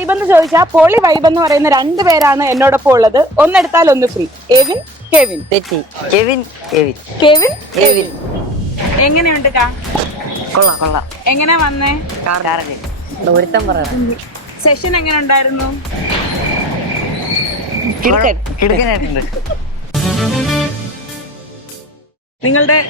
Vibe എന്ന് ചോദിച്ചാൽ പൊളി വൈബ് എന്ന് പറയുന്ന രണ്ടുപേരാണ് എന്നോടൊപ്പം ഉള്ളത്. ഒന്നെടുത്താൽ ഒന്ന് ഫ്രീ. എവിൻ കെവിൻ. തെറ്റി. Kevin Kevin Kevin Kevin. എങ്ങനെയുണ്ട് കാ? കൊള്ളാം കൊള്ളാം. എങ്ങനെ വന്നേ? ഒരുത്തം പറയാം. സെഷൻ എങ്ങനെ ഉണ്ടായിരുന്നു? കിടക്കനായിട്ടുണ്ട്. നിങ്ങളുടെ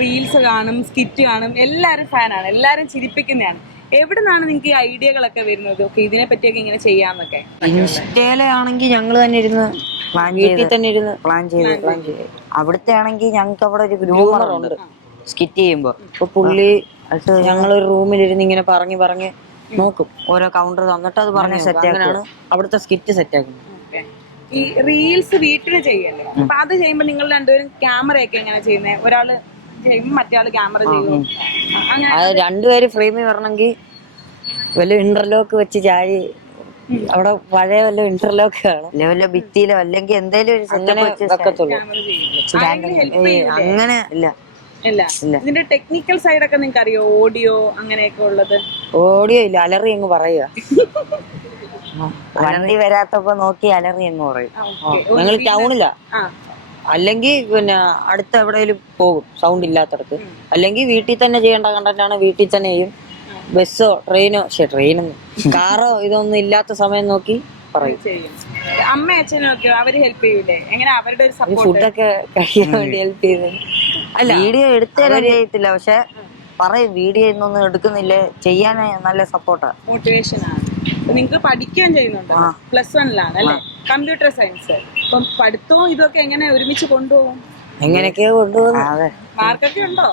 റീൽസ് കാണും, സ്കിറ്റ് കാണും, എല്ലാരും ഫാനാണ്, എല്ലാരും ചിരിപ്പിക്കുന്നതാണ്. എവിടെ നിന്നാണ് നിങ്ങൾക്ക് ഈ ഐഡിയകളൊക്കെ വരുന്നത്? ഓക്കെ, ഇതിനെ പറ്റിയൊക്കെ ഇങ്ങനെ ചെയ്യാന്നൊക്കെ. ഇൻസ്റ്റയിലെ ആണെങ്കിൽ ഞങ്ങൾ തന്നെ ഇരുന്ന് വീട്ടിൽ തന്നെ ഇരുന്ന് പ്ലാൻ ചെയ്ത് അവിടുത്തെ ആണെങ്കിൽ ഞങ്ങൾക്ക് അവിടെ ഒരു ഗ്രൂമറുണ്ട് സ്കിറ്റ് ചെയ്യുമ്പോ. അപ്പൊ പുള്ളി ഞങ്ങളൊരു റൂമിലിരുന്ന് ഇങ്ങനെ പറഞ്ഞ് നോക്കും, ഓരോ കൗണ്ടർ തന്നിട്ട് അത് പറഞ്ഞ് സെറ്റ് ആക്കാണ് അവിടുത്തെ സ്കിറ്റ് സെറ്റ് ആക്കുന്നത്. ഈ റീൽസ് വീട്ടിൽ ചെയ്യല്ലേ, അപ്പൊ അത് ചെയ്യുമ്പോ നിങ്ങൾ രണ്ടുപേരും ക്യാമറയൊക്കെ എങ്ങനെ ചെയ്യുന്നത്? ഒരാള് ചെയ്യുമ്പോ മറ്റേ ആള് ക്യാമറ ചെയ്യുമോ? അത് രണ്ടുപേര് ഫ്രെയിമിൽ വരണമെങ്കിൽ വല്ല ഇന്റർലോക്ക് വെച്ച് ചാരി അവിടെ പഴയ വല്ല ഇന്റർലോക്ക് കാണും, വല്ല ഭിത്തിയിലോ അല്ലെങ്കിൽ എന്തെങ്കിലും ഒരു വെക്കത്തുള്ളൂ. അങ്ങനെ ഇല്ല. ഇതിന്റെ ടെക്നിക്കൽ സൈഡ് ഒക്കെ നിങ്ങൾക്ക് അറിയോ? ഓഡിയോ അങ്ങനെയൊക്കെ ഉള്ളത്? ഓഡിയോ ഇല്ല, അലറി അങ്ങ് പറയുക. വണ്ടി വരാത്തപ്പോ നോക്കി അലറി എന്ന് പറയും. ഞങ്ങൾ ടൗണിലാ, അല്ലെങ്കിൽ പിന്നെ അടുത്ത എവിടെയെങ്കിലും പോകും സൗണ്ട് ഇല്ലാത്തടത്ത്, അല്ലെങ്കിൽ വീട്ടിൽ തന്നെ ചെയ്യേണ്ട കണ്ടന്റാണ് വീട്ടിൽ തന്നെ ചെയ്യും. ബസ്സോ ട്രെയിനോ കാറോ ഇതൊന്നും ഇല്ലാത്ത സമയം നോക്കി പറയും. അമ്മ അച്ഛനും ഒക്കെ അവര് ഹെൽപ്പ് ചെയ്യൂലേ? എങ്ങനെ അവരുടെ ഒരു സപ്പോർട്ട്? ഫുഡൊക്കെ കഴിക്കാൻ വേണ്ടി ഹെൽപ്പ് ചെയ്ത്. അല്ല, വീഡിയോ എടുത്തരാൻ ചെയ്യത്തില്ല, പക്ഷെ പറയും വീഡിയോ ഇന്നൊന്നും എടുക്കുന്നില്ലേ, ചെയ്യാൻ നല്ല സപ്പോർട്ടാ, മോട്ടിവേഷൻ ആണ്. നിങ്ങൾക്ക് പഠിക്കുകയും ചെയ്യുന്നുണ്ട്, +1 അല്ലേ, കമ്പ്യൂട്ടർ സയൻസ്. അപ്പം പഠിത്തവും ഇതൊക്കെ എങ്ങനെ ഒരുമിച്ച് കൊണ്ടുപോകും? എങ്ങനെയൊക്കെയോ കൊണ്ടുപോകും. മാർക്കൊക്കെ ഉണ്ടോ?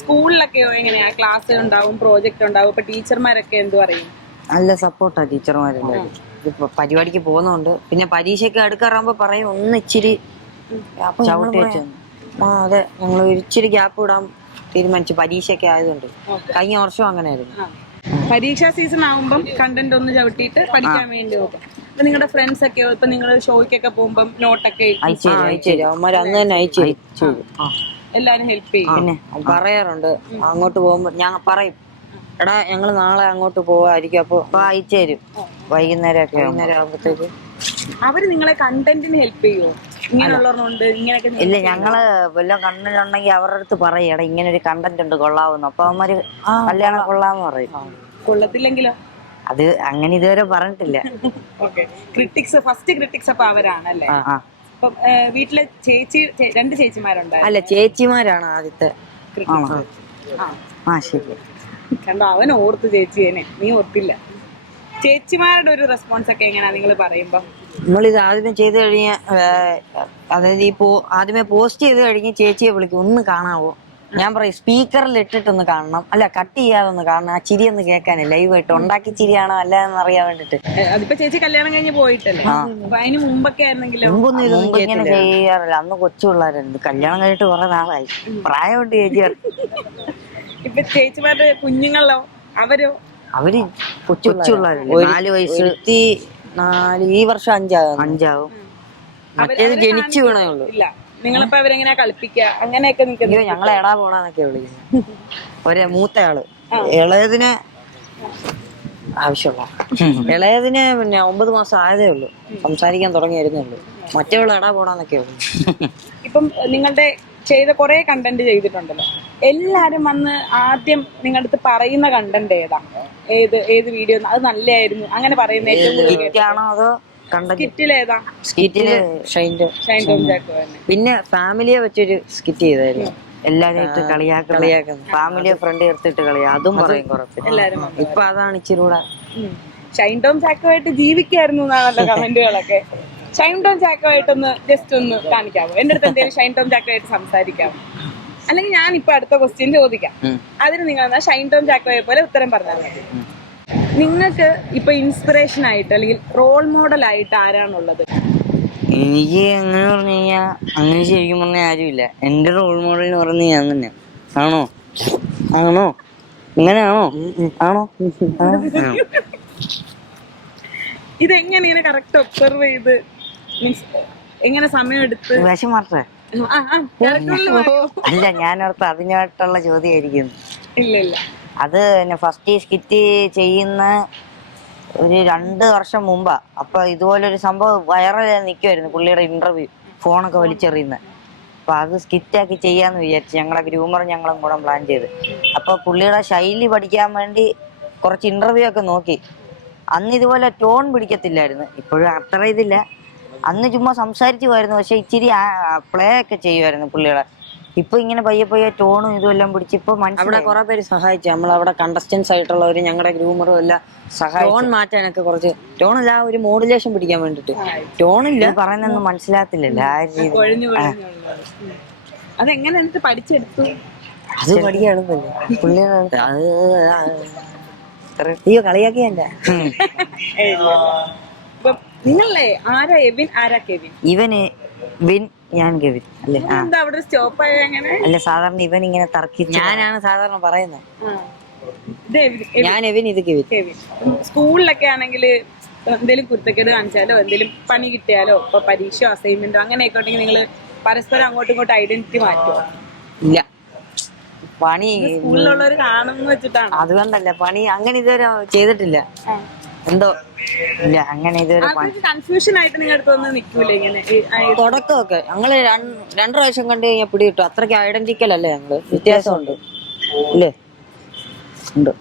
സ്കൂളിലൊക്കെയോ എങ്ങനെയാ? ക്ലാസ് ഉണ്ടാവും, പ്രോജക്റ്റ് ഉണ്ടാവും, ഇപ്പൊ ടീച്ചർമാരൊക്കെ എന്ത് പറയും? നല്ല സപ്പോർട്ടാ ടീച്ചർമാരെല്ലാവരും. ഇപ്പൊ പരിപാടിക്ക് പോകുന്നുണ്ട്, പിന്നെ പരീക്ഷയ്ക്ക് അടുക്കാറാകുമ്പോ പറയും ഒന്ന് ഇച്ചിരി ചവിട്ടി വെച്ചു. അതെ, ഞങ്ങൾ ഇച്ചിരി ഗ്യാപ്പ് ഇടാൻ തീരുമാനിച്ചു, പരീക്ഷയൊക്കെ ആയതുകൊണ്ട്. കഴിഞ്ഞ വർഷം അങ്ങനെ ആയിരുന്നു. പരീക്ഷാ സീസൺ ആവുമ്പം കണ്ടന്റ് ഒന്ന് ചവിട്ടിയിട്ട് പഠിക്കാൻ വേണ്ടി നോക്കും. അപ്പൊ നിങ്ങളുടെ ഫ്രണ്ട്സ് ഒക്കെയോ ഇപ്പൊ നിങ്ങൾ ഷോയ്ക്കൊക്കെ പോകുമ്പോ നോട്ടൊക്കെ അവന്മാർ അന്ന് തന്നെ അയച്ചു. എല്ലാരും ഹെൽപ്പ് ചെയ്യും. പിന്നെ പറയാറുണ്ട്, അങ്ങോട്ട് പോകുമ്പോ ഞാൻ പറയും, എടാ ഞങ്ങള് നാളെ അങ്ങോട്ട് പോവായിരിക്കും, അപ്പൊ അയച്ചു തരും വൈകുന്നേരം ആകുമ്പോഴത്തേക്ക്. അവര് നിങ്ങളെ കണ്ടന്റിന് ഹെൽപ്പ് ചെയ്യുമോ? ഇങ്ങനെയുള്ളവരുണ്ട് ഇങ്ങനെയൊക്കെ? ഇല്ല, ഞങ്ങള് വല്ല കണ്ടന്റ് ഉണ്ടെങ്കിൽ അവരുടെ അടുത്ത് പറയും, എടാ ഇങ്ങനെ ഒരു കണ്ടന്റ് ഉണ്ട് കൊള്ളാവുന്നു, അപ്പൊ അവന്മാര് കല്യാണം കൊള്ളാന്ന് പറയും. കൊള്ളത്തില്ലെങ്കിലോ? അത് അങ്ങനെ ഇതുവരെ പറഞ്ഞിട്ടില്ല. ക്രിട്ടിക്സ്, ഫസ്റ്റ് ക്രിട്ടിക്സ് അപ്പൊ അവരാണല്ലേ? അപ്പം വീട്ടിലെ രണ്ട് ചേച്ചിമാരുണ്ട്. അല്ല, ചേച്ചിമാരാണ് ആദ്യത്തെ. ശരി. കണ്ടോ, അവൻ ഓർത്ത് ചേച്ചിയേനെ, നീ ഓർത്തില്ല. ചേച്ചിമാരുടെ ഒരു റെസ്പോൺസ് ഒക്കെ എങ്ങനെയാ നിങ്ങൾ പറയുമ്പോ? നമ്മളിത് ആദ്യമേ ചെയ്ത് കഴിഞ്ഞ, അതായത് ആദ്യമേ പോസ്റ്റ് ചെയ്ത് കഴിഞ്ഞ് ചേച്ചിയെ വിളിക്കും, ഒന്ന് കാണാവോ. ഞാൻ പറയും സ്പീക്കറിൽ ഇട്ടിട്ടൊന്ന് കാണണം, അല്ല കട്ട് ചെയ്യാതെ ഒന്ന് കാണണം, ആ ചിരി ഒന്ന് കേൾക്കാനേ, ലൈവായിട്ട് ഉണ്ടാക്കി ചിരിയാണോ അല്ലാന്ന് അറിയാൻ വേണ്ടിട്ട്. അതിപ്പോ ചേച്ചി കല്യാണം കഴിഞ്ഞ് പോയിട്ടല്ലേ? അപ്പൊ അതിന് മുമ്പൊക്കെ ആയിരുന്നെങ്കിലോ? മുമ്പ് ഇങ്ങനെ ചെയ്യാറില്ല, അന്ന് കൊച്ചു പിള്ളേരുണ്ട്. കല്യാണം കഴിഞ്ഞിട്ട് കുറെ നാളായി, പ്രായമുണ്ട് ചേച്ചി. ഇപ്പൊ ചേച്ചിമാരുടെ കുഞ്ഞുങ്ങളോ? അവര് കൊച്ചു പിള്ളേരല്ലേ, 4 വയസ്സ്, ഈ വർഷം 5 ആവും. മറ്റേത് ജനിച്ചു വീണേ ഉള്ളൂ. നിങ്ങളിപ്പോ അവരെങ്ങനെയാ കളിപ്പിക്കുക? അങ്ങനെയൊക്കെ ഞങ്ങളെ എടാ പോടാന്നൊക്കെ വിളിക്കുന്നത്. ഒരേ മൂത്തയാള്, ഇളയതിന് ആവശ്യമുള്ള ഇളയതിന് പിന്നെ 9 മാസം ആയതേ ഉള്ളൂ, സംസാരിക്കാൻ തുടങ്ങി വരുന്നേ ഉള്ളൂ. മറ്റേവള് എടാ പോടാന്നൊക്കെ വിളിക്കും. ഇപ്പം നിങ്ങളുടെ ചെയ്ത കുറെ കണ്ടന്റ് ചെയ്തിട്ടുണ്ടല്ലോ, എല്ലാരും വന്ന് ആദ്യം നിങ്ങളുടെ അടുത്ത് പറയുന്ന കണ്ടന്റ് ഏതാ? ഏത് വീഡിയോ അത് നല്ലതായിരുന്നു അങ്ങനെ പറയുന്ന പിന്നെ ഫാമിലിയെ വെച്ചൊരു സ്കിറ്റ് ചെയ്തായിരുന്നു, എല്ലാരും കളിയാക്കുന്ന ഫാമിലിയെ ഫ്രണ്ട് ചേർത്തിട്ട് കളിയാ, അതും പറയും കുഴപ്പമില്ല. ഇപ്പൊ അതാണ് ഇച്ചിരി കൂടെ. ഷൈൻ ടോം ചാക്കോയായിട്ട് ജീവിക്കായിരുന്നു എന്നാണല്ലോ കമന്റുകളൊക്കെ. ഷൈൻ ടോം ചാക്കോയായിട്ടൊന്ന് ജസ്റ്റ് ഒന്ന് കാണിക്കാമോ? എന്റെ അടുത്ത് എന്തെങ്കിലും ഷൈൻ ടോം ചാക്കോയായിട്ട് സംസാരിക്കാമോ? അല്ലെങ്കിൽ ഞാൻ ഇപ്പൊ അടുത്ത ക്വസ്റ്റ്യൻ ചോദിക്കാം, അതിന് നിങ്ങൾ ഷൈൻ ടോം ചാക്കോയെ പോലെ ഉത്തരം പറഞ്ഞാൽ മതി. നിങ്ങൾക്ക് ഇപ്പൊ ഇൻസ്പിറേഷൻ ആയിട്ട് അല്ലെങ്കിൽ റോൾ മോഡൽ ആയിട്ട് ആരാണുള്ളത്? എനിക്ക് അങ്ങനെ പറഞ്ഞു കഴിഞ്ഞാ, അങ്ങനെ ശരിക്കും പറഞ്ഞ ആരുമില്ല. എന്റെ റോൾ മോഡൽ എന്ന് പറഞ്ഞ ഞാൻ തന്നെ. ആണോ ഇങ്ങനെയാണോ? ആണോ? ഇതെങ്ങനെ ഇങ്ങനെ കറക്റ്റ് ഒബ്സർവ് ചെയ്ത്, മീൻസ് എങ്ങനെ സമയം എടുത്ത്? വേഷം മാറേ? അല്ല, ഞാനോർത്ത് അതിനായിട്ടുള്ള ചോദ്യമായിരിക്കും. ഇല്ല, അത് ഫസ്റ്റ് സ്കിറ്റ് ചെയ്യുന്ന ഒരു 2 വർഷം മുമ്പാ. അപ്പൊ ഇതുപോലൊരു സംഭവം വൈറൽ നിൽക്കുമായിരുന്നു, പുള്ളിയുടെ ഇന്റർവ്യൂ ഫോണൊക്കെ വലിച്ചെറിയുന്നത്. അപ്പൊ അത് സ്കിറ്റാക്കി ചെയ്യാന്ന് വിചാരിച്ചു. ഞങ്ങളെ ഗ്രൂമറും ഞങ്ങളും കൂടെ പ്ലാൻ ചെയ്ത്. അപ്പൊ പുള്ളിയുടെ ശൈലി പഠിക്കാൻ വേണ്ടി കുറച്ച് ഇന്റർവ്യൂ ഒക്കെ നോക്കി. അന്ന് ഇതുപോലെ ടോൺ പിടിക്കത്തില്ലായിരുന്നു, ഇപ്പോഴും അത്ര ഇതില്ല. അന്ന് ചുമ്മാ സംസാരിച്ചു പോയിരുന്നു, പക്ഷെ ഇച്ചിരി പ്ലേ ഒക്കെ ചെയ്യുമായിരുന്നു പുള്ളിയുടെ. ഇപ്പൊ ഇങ്ങനെ പയ്യെ പയ്യെ ടോണും ഇതുമെല്ലാം പിടിച്ച് ഇപ്പൊ അവിടെ കുറെ പേര് സഹായിച്ചു. നമ്മളവിടെ കണ്ടസ്റ്റൻസ് ആയിട്ടുള്ളവര് ഞങ്ങളുടെ ഗ്രൂമറും എല്ലാം സഹായിച്ചു. ടോൺ മാറ്റാനൊക്കെ കുറച്ച് ടോണല്ല, ഒരു മോഡുലേഷൻ പിടിക്കാൻ വേണ്ടിട്ട്. ടോണില്ല പറയുന്നൊന്നും മനസ്സിലാകത്തില്ലല്ലോ ആ രീതി. അതെങ്ങനെ എന്നിട്ട് പഠിച്ചെടുത്തു? അത് പഠിക്കാൻ എളുപ്പല്ലേ പുള്ളി. അയ്യോ കളിയാക്കിയല്ല. നിങ്ങളല്ലേ ആരാ എവിൻ ആരാ കെവിൻ? ഇവന് വിൻ, ഞാൻ കെവിൻ അല്ലേ? എന്താ അവിടെ സ്റ്റോപ്പ് ആയ? അങ്ങനെ അല്ല, സാധാരണ ഇവൻ ഇങ്ങനെ തർക്കിച്ച് ഞാനാണ് സാധാരണ പറയുന്നത്. ഞാൻ എവിൻ, ഇത് കെവിൻ. സ്കൂളിലൊക്കെ ആണെങ്കിൽ എന്തെങ്കിലും കുരുത്തക്കേട് കാണിച്ചാലോ എന്തെങ്കിലും പണി കിട്ടിയാലോ ഇപ്പൊ പരീക്ഷയോ അസൈൻമെന്റോ അങ്ങനെയൊക്കെ ഉണ്ടെങ്കിൽ നിങ്ങൾ പരസ്പരം അങ്ങോട്ടും ഇങ്ങോട്ടും ഐഡന്റിറ്റി മാറ്റുമോ? ഇല്ല, പണി സ്കൂളിലുള്ളവർ കാണുന്നു വെച്ചിട്ടാണ്. അതുകൊണ്ടല്ല, പണി അങ്ങനെ ഇതുവരെ ചെയ്തിട്ടില്ല. എന്തോ ഇല്ല, അങ്ങനെ ഇതുവരെ കൺഫ്യൂഷൻ ആയിട്ട് നിങ്ങളുടെ അടുത്തൊന്നും നിൽക്കൂല ഇങ്ങനെ? തുടക്കമൊക്കെ ഞങ്ങള് 2 പ്രാവശ്യം കണ്ടു കഴിഞ്ഞാൽ പിടികിട്ടും. അത്രയ്ക്ക് ഐഡന്റിക്കൽ അല്ലേ ഞങ്ങള്, വ്യത്യാസമുണ്ട് അല്ലേ? ഉണ്ട്.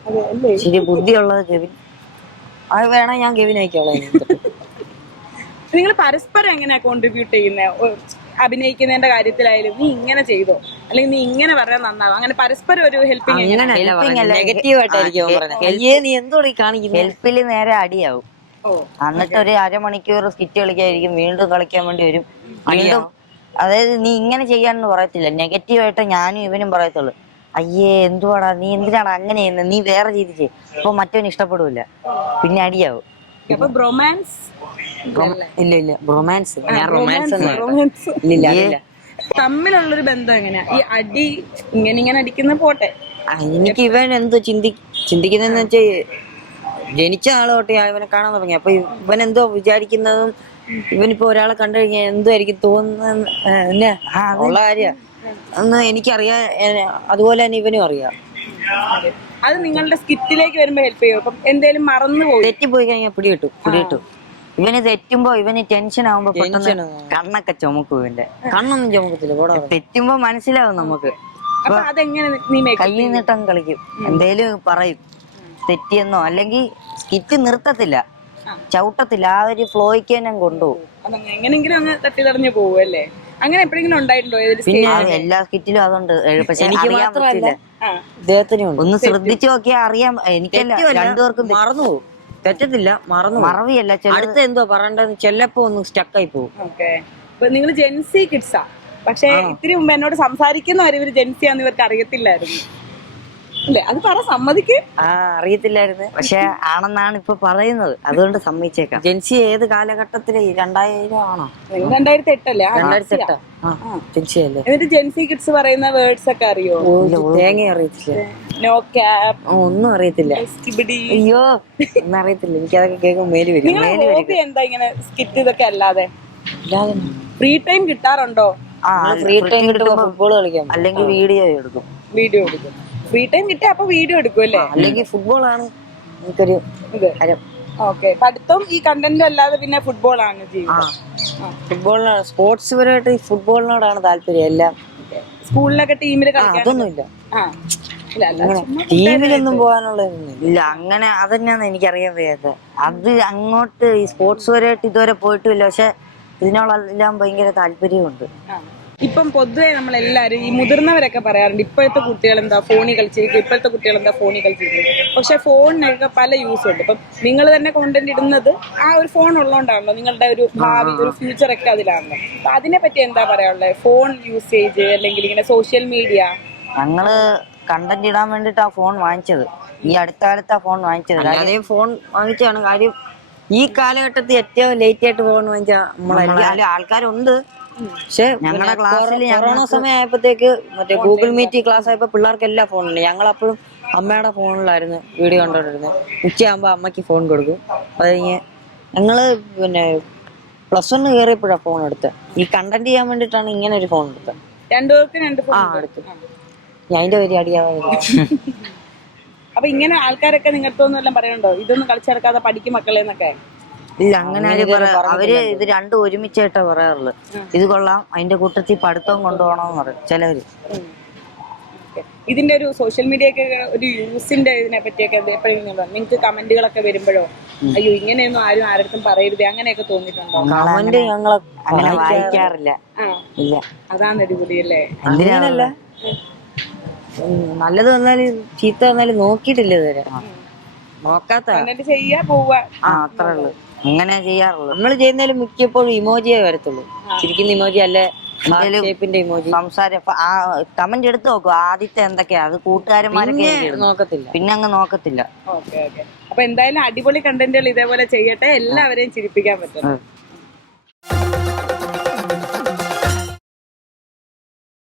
ശരി, ബുദ്ധിയുള്ളത് കെവിൻ. അത് വേണം, ഞാൻ കെവിൻ ആയിക്കോളാം. നിങ്ങൾ പരസ്പരം എങ്ങനെയാ കോൺട്രിബ്യൂട്ട് ചെയ്യുന്നത്? അഭിനയിക്കുന്നതിന്റെ കാര്യത്തിലായാലും നീ ഇങ്ങനെ ചെയ്തോ, അല്ലെങ്കിൽ നീ ഇങ്ങനെ പറയാൻ നന്നാവും, അങ്ങനെ പരസ്പരം ഒരു ഹെൽപ്പിംഗ്. നെഗറ്റീവ് ആയിട്ടായിരിക്കും. നീ എന്തോ കാണിക്കുന്നു, ഹെൽപ്പില് നേരെ അടിയാവും. എന്നിട്ട് ഒരു അരമണിക്കൂർ സ്കിറ്റ് കളിക്കായിരിക്കും, വീണ്ടും കളിക്കാൻ വേണ്ടി വരും. വീണ്ടും അതായത് നീ ഇങ്ങനെ ചെയ്യാന്ന് പറയത്തില്ല, നെഗറ്റീവായിട്ട് ഞാനും ഇവനും പറയത്തുള്ളൂ. അയ്യേ എന്തുവാടാ നീ, എന്തിനാണ് അങ്ങനെ ചെയ്യുന്നത്, നീ വേറെ രീതി ചെയ്യും. അപ്പൊ മറ്റവന് ഇഷ്ടപ്പെടൂല, പിന്നെ അടിയാവും. ഇല്ല ഇല്ല, റൊമാൻസ് ഇല്ല. തമ്മിലുള്ളൊരു ബന്ധം എങ്ങനെയാ? ഈ അടി ഇങ്ങനെ അടിക്കുന്ന പോട്ടെ, എനിക്ക് ഇവൻ എന്തോ ചിന്തിക്കുന്നതെന്ന് വെച്ചാൽ ജനിച്ച ആള് തൊട്ട് ഇവനെ കാണാൻ തുടങ്ങി. അപ്പൊ ഇവൻ എന്തോ വിചാരിക്കുന്നതും ഇവനിപ്പോ ഒരാളെ കണ്ടു കഴിഞ്ഞാൽ എന്തായിരിക്കും തോന്നുന്ന ഉള്ള കാര്യ എന്ന് എനിക്കറിയാം. അതുപോലെ തന്നെ ഇവനും അറിയാം. അത് നിങ്ങളുടെ സ്കിറ്റിലേക്ക് വരുമ്പോ ഹെൽപ്പ് ചെയ്യും. അപ്പം എന്തേലും മറന്നുപോയി, തെറ്റിപ്പോയി കഴിഞ്ഞാൽ പിടികിട്ടും. ഇവന് തെറ്റുമ്പോ ഇവന് ടെൻഷൻ ആവുമ്പോ കണ്ണൊക്കെ ചുമക്കും. ഇവന്റെ കണ്ണൊന്നും ചുമക്കത്തില്ല, തെറ്റുമ്പോ മനസ്സിലാവും നമുക്ക്. കൈ നീട്ടം കളിക്കും, എന്തേലും പറയും തെറ്റിയെന്നോ, അല്ലെങ്കിൽ സ്കിറ്റ് നിർത്തത്തില്ല, ചവിട്ടത്തില്ല, ആ ഒരു ഫ്ലോയ്ക്ക് തന്നെ കൊണ്ടുപോകും. എങ്ങനെങ്കിലും അങ്ങ് തട്ടി തടഞ്ഞു പോകും അല്ലേ? അങ്ങനെ എപ്പോഴെങ്കിലും ഉണ്ടായിട്ടുണ്ടോ? പിന്നെ എല്ലാ സ്കിറ്റിലും അതുണ്ട്. പക്ഷെ എനിക്ക് മാത്രമല്ല, ഇദ്ദേഹത്തിനും ഒന്ന് ശ്രദ്ധിച്ചു നോക്കിയാൽ അറിയാം. എനിക്കല്ല, രണ്ടുപേർക്കും മറന്നുപോകും. തെറ്റത്തില്ല, മറവിയല്ല, അടുത്ത എന്തോ പറയണ്ടെന്ന് ചെല്ലപ്പോ ഒന്ന് സ്റ്റക്കായി പോകും. നിങ്ങൾ ജെൻസി കിഡ്സാ, പക്ഷെ ഇത്തിരി മുമ്പ് എന്നോട് സംസാരിക്കുന്നവർ ഇവര് ജെൻസിയാന്ന് ഇവർക്ക് അറിയത്തില്ലായിരുന്നു അല്ലേ? അത് പറ, സമ്മതിക്ക്. അറിയത്തില്ലായിരുന്നു, പക്ഷെ ആണെന്നാണ് ഇപ്പൊ പറയുന്നത്, അതുകൊണ്ട് സമ്മതിച്ചേക്കാം. ജെൻസി ഏത് കാലഘട്ടത്തില്? 2000 ആണോ? 2008 അല്ലേ? 2008. ജെൻസി അല്ലേ? എന്നിട്ട് ജെൻസി കിഡ്സ് പറയുന്ന വേർഡ്സ് ഒക്കെ അറിയോ? തേങ്ങ അറിയത്തില്ല, നോ ക്യാപ് ഒന്നും അറിയത്തില്ല. അയ്യോ ഒന്നും അറിയത്തില്ല, എനിക്ക് അതൊക്കെ കേൾക്കുമ്പോൾ മേല് വരും. ഹോബി എന്താ ഇങ്ങനെ സ്കിറ്റ് ഇതൊക്കെ അല്ലാതെ? ഫ്രീ ടൈം കിട്ടാറുണ്ടോ? ഫ്രീ ടൈം കിട്ടുമ്പോ ഫുട്ബോൾ കളിക്കാം, അല്ലെങ്കിൽ വീഡിയോ എടുക്കും. ഫ്രീ ടൈം കിട്ടിയ അപ്പൊ വീഡിയോ എടുക്കും അല്ലേ? അല്ലെങ്കിൽ ഫുട്ബോൾ ആണ് എനിക്കൊരു ഹരം. ഓക്കെ, പഠിത്തം ഈ കണ്ടന്റും അല്ലാതെ പിന്നെ ഫുട്ബോൾ ആണ് ജീവിതം. ഫുട്ബോളിനാണ്, സ്പോർട്സ് പരമായിട്ട് ഫുട്ബോളിനോടാണ് താല്പര്യം എല്ലാം. സ്കൂളിലൊക്കെ ടീമിൽ അതൊന്നുമില്ല, ടീമിലൊന്നും പോകാനുള്ളതൊന്നും ഇല്ല. അങ്ങനെ അതന്നെയാണ് എനിക്കറിയാൻ വയ്യാത്ത. അത് അങ്ങോട്ട് ഈ സ്പോർട്സ് പരമായിട്ട് ഇതുവരെ പോയിട്ടില്ല, പക്ഷെ ഇതിനോടെല്ലാം ഭയങ്കര താല്പര്യമുണ്ട്. ഇപ്പം പൊതുവെ നമ്മളെല്ലാരും ഈ മുതിർന്നവരൊക്കെ പറയാറുണ്ട്, ഇപ്പോഴത്തെ കുട്ടികൾ എന്താ ഫോണിൽ കളിച്ചിരിക്കും, പക്ഷെ ഫോണിനൊക്കെ പല യൂസ് ഉണ്ട്. ഇപ്പം നിങ്ങൾ തന്നെ കോണ്ടന്റ് ഇടുന്നത് ആ ഒരു ഫോൺ ഉള്ളതുകൊണ്ടാണല്ലോ, നിങ്ങളുടെ ഒരു ഭാവി, ഒരു ഫ്യൂച്ചർ ഒക്കെ അതിലാണല്ലോ. അപ്പൊ അതിനെ പറ്റി എന്താ പറയാനുള്ളത്? ഫോൺ യൂസേജ് അല്ലെങ്കിൽ ഇങ്ങനെ സോഷ്യൽ മീഡിയ. ഞങ്ങള് കണ്ടന്റ് ഇടാൻ വേണ്ടിട്ട് ആ ഫോൺ വാങ്ങിച്ചത്, ഈ അടുത്ത കാലത്ത് ആ ഫോൺ വാങ്ങിച്ചത്. അതേ ഫോൺ വാങ്ങിച്ചാണ് കാര്യം. ഈ കാലഘട്ടത്തിൽ ഏറ്റവും ലേറ്റ് ആയിട്ട് ഫോൺ വാങ്ങിച്ചാൽ ആൾക്കാരുണ്ട്. പക്ഷെ ഞങ്ങളുടെ ക്ലാസ്സിൽ കൊറോണ സമയം ആയപ്പോഴത്തേക്ക് മറ്റേ ഗൂഗിൾ മീറ്റ് ക്ലാസ് ആയപ്പോ പിള്ളേർക്ക് എല്ലാം ഫോണുണ്ട്. ഞങ്ങളപ്പോഴും അമ്മയുടെ ഫോണിലായിരുന്നു വീഡിയോ കണ്ടോണ്ടിരുന്നത്. ഉച്ചയാകുമ്പോ അമ്മയ്ക്ക് ഫോൺ കൊടുക്കും. അത് കഴിഞ്ഞ് ഞങ്ങള് പിന്നെ +1 കയറിയപ്പോഴാണ് ഫോൺ എടുത്തത്. ഈ കണ്ടന്റ് ചെയ്യാൻ വേണ്ടിട്ടാണ് ഇങ്ങനെ ഒരു ഫോൺ എടുത്തത്. രണ്ടുപേർക്കും 2 ഫോൺ എടുത്തു. ഞാൻ അതിന്റെ വലിയ അടിയാവായിരുന്നു. അപ്പൊ ഇങ്ങനെ ആൾക്കാരൊക്കെ നിങ്ങൾക്കൊന്നും എല്ലാം പറയണ്ടോ ഇതൊന്നും കളിച്ചിറക്കാതെ പഠിക്കും മക്കളെ എന്നൊക്കെ? ഇല്ല, അങ്ങനെ ആരും അവര് ഇത് രണ്ടും ഒരുമിച്ചായിട്ടാ പറയാറുള്ളത്. ഇത് കൊള്ളാം, അതിന്റെ കൂട്ടത്തിൽ പഠിത്തവും കൊണ്ടുപോകണമെന്ന് പറയും ചിലവര്. ഇതിന്റെ ഒരു സോഷ്യൽ മീഡിയ ഒക്കെ ഒരു യൂസിന്റെ ഇതിനെ പറ്റിയൊക്കെ എപ്പോഴും നിങ്ങൾക്ക് കമന്റുകളൊക്കെ വരുമ്പോഴോ അയ്യോ ഇങ്ങനെയൊന്നും ആരും ആരുടെ പറയരുത് അങ്ങനെയൊക്കെ തോന്നിയിട്ടുണ്ടോ? കമന്റ് ഞങ്ങളെ അങ്ങനെ വായിക്കാറില്ല. ഇല്ല, അതാണ് അടിപൊളി അല്ലേ? അങ്ങനെയല്ല, നല്ലത് വന്നാലും ചീത്ത വന്നാലും നോക്കിയിട്ടില്ല ഇതുവരെ. നോക്കാത്ത ചെയ്യാ പോവാ അത്രേ ഉള്ളു. അങ്ങനെ ചെയ്യാറുള്ളൂ. നമ്മള് ചെയ്യുന്നതിലും മിക്കപ്പോഴും ഇമോജിയേ വരത്തുള്ളൂ. ചിരിക്കുന്ന ഇമോജി അല്ലെ ഷേപ്പിന്റെ ഇമോജി. സംസാരം ആ കമന്റ് എടുത്ത് നോക്കും. ആദ്യത്തെ എന്തൊക്കെയാ അത് കൂട്ടുകാരന്മാരൊക്കെ നോക്കത്തില്ല, പിന്നെ അങ്ങ് നോക്കത്തില്ല. ഓക്കെ. അപ്പൊ എന്തായാലും അടിപൊളി കണ്ടന്റുകൾ ഇതേപോലെ ചെയ്യട്ടെ, എല്ലാവരെയും ചിരിപ്പിക്കാൻ പറ്റും.